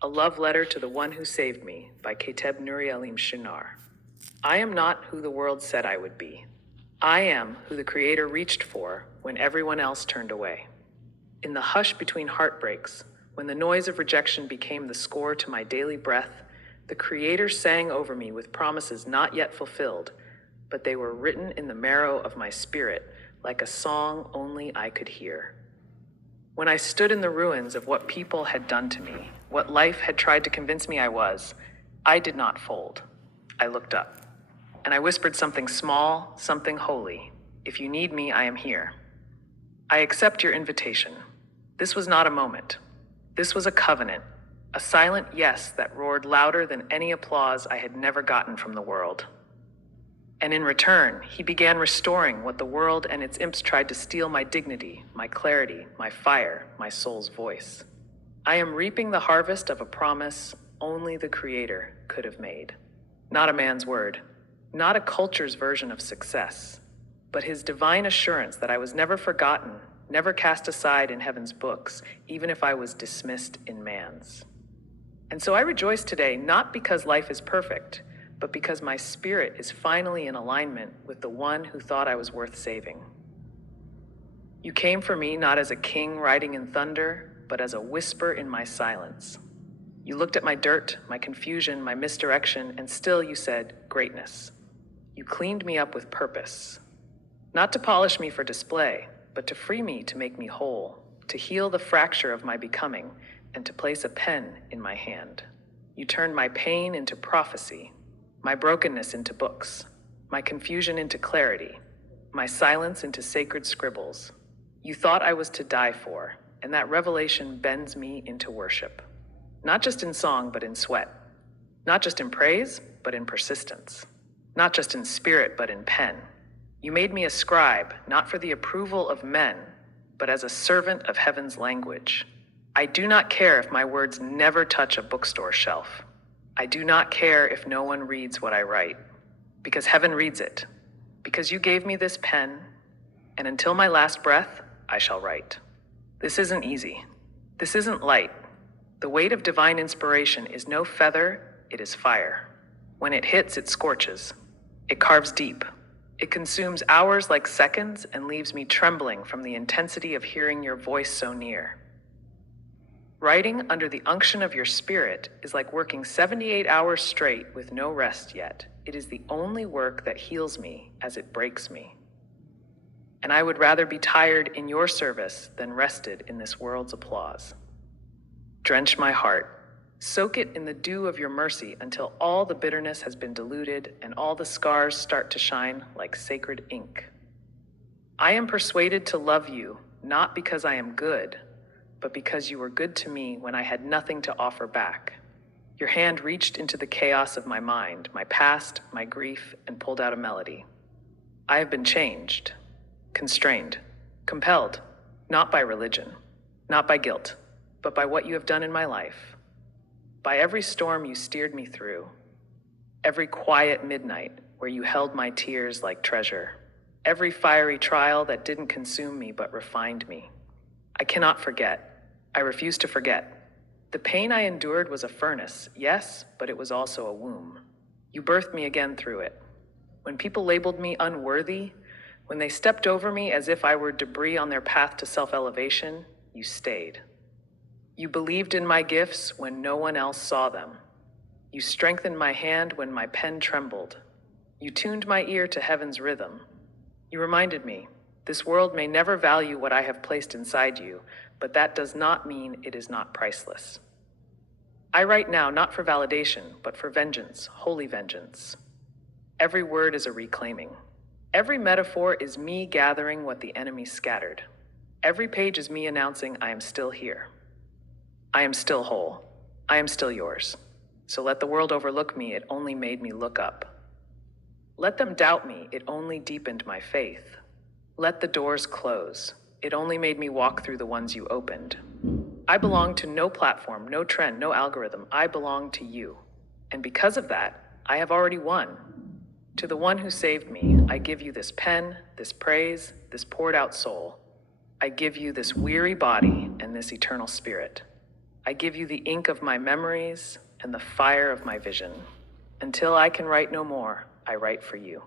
A Love Letter to the One Who Saved Me by Kateb Nuri Shinar. I am not who the world said I would be. I am who the Creator reached for when everyone else turned away. In the hush between heartbreaks, when the noise of rejection became the score to my daily breath, the Creator sang over me with promises not yet fulfilled, but they were written in the marrow of my spirit like a song only I could hear. When I stood in the ruins of what people had done to me, what life had tried to convince me I did not fold. I looked up, and I whispered something small, something holy. If you need me, I am here. I accept your invitation. This was not a moment. This was a covenant, a silent yes that roared louder than any applause I had never gotten from the world. And in return, he began restoring what the world and its imps tried to steal: my dignity, my clarity, my fire, my soul's voice. I am reaping the harvest of a promise only the Creator could have made. Not a man's word, not a culture's version of success, but his divine assurance that I was never forgotten, never cast aside in heaven's books, even if I was dismissed in man's. And so I rejoice today, not because life is perfect, but because my spirit is finally in alignment with the one who thought I was worth saving. You came for me not as a king riding in thunder, but as a whisper in my silence. You looked at my dirt, my confusion, my misdirection, and still you said, greatness. You cleaned me up with purpose. Not to polish me for display, but to free me to make me whole, to heal the fracture of my becoming, and to place a pen in my hand. You turned my pain into prophecy, my brokenness into books, my confusion into clarity, my silence into sacred scribbles. You thought I was to die for, and that revelation bends me into worship. Not just in song, but in sweat. Not just in praise, but in persistence. Not just in spirit, but in pen. You made me a scribe, not for the approval of men, but as a servant of heaven's language. I do not care if my words never touch a bookstore shelf. I do not care if no one reads what I write, because heaven reads it, because you gave me this pen, and until my last breath, I shall write. This isn't easy. This isn't light. The weight of divine inspiration is no feather, it is fire. When it hits, it scorches. It carves deep. It consumes hours like seconds and leaves me trembling from the intensity of hearing your voice so near. Writing under the unction of your spirit is like working 78 hours straight with no rest yet. It is the only work that heals me as it breaks me. And I would rather be tired in your service than rested in this world's applause. Drench my heart. Soak it in the dew of your mercy until all the bitterness has been diluted and all the scars start to shine like sacred ink. I am persuaded to love you, not because I am good, but because you were good to me when I had nothing to offer back. Your hand reached into the chaos of my mind, my past, my grief, and pulled out a melody. I have been changed, constrained, compelled, not by religion, not by guilt, but by what you have done in my life. By every storm you steered me through, every quiet midnight where you held my tears like treasure, every fiery trial that didn't consume me but refined me. I cannot forget. I refuse to forget. The pain I endured was a furnace, yes, but it was also a womb. You birthed me again through it. When people labeled me unworthy, when they stepped over me as if I were debris on their path to self-elevation, you stayed. You believed in my gifts when no one else saw them. You strengthened my hand when my pen trembled. You tuned my ear to heaven's rhythm. You reminded me, this world may never value what I have placed inside you, but that does not mean it is not priceless. I write now not for validation, but for vengeance, holy vengeance. Every word is a reclaiming. Every metaphor is me gathering what the enemy scattered. Every page is me announcing I am still here. I am still whole. I am still yours. So let the world overlook me, it only made me look up. Let them doubt me, it only deepened my faith. Let the doors close. It only made me walk through the ones you opened. I belong to no platform, no trend, no algorithm. I belong to you. And because of that, I have already won. To the one who saved me, I give you this pen, this praise, this poured out soul. I give you this weary body and this eternal spirit. I give you the ink of my memories and the fire of my vision. Until I can write no more, I write for you.